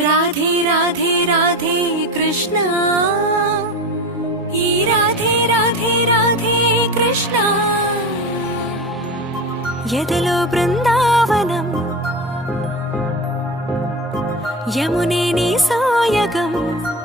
Radhe Radhe Radhe Krishna Radhe Radhe Radhe Krishna यदलो बृन्दावनम् यमुने सायकम्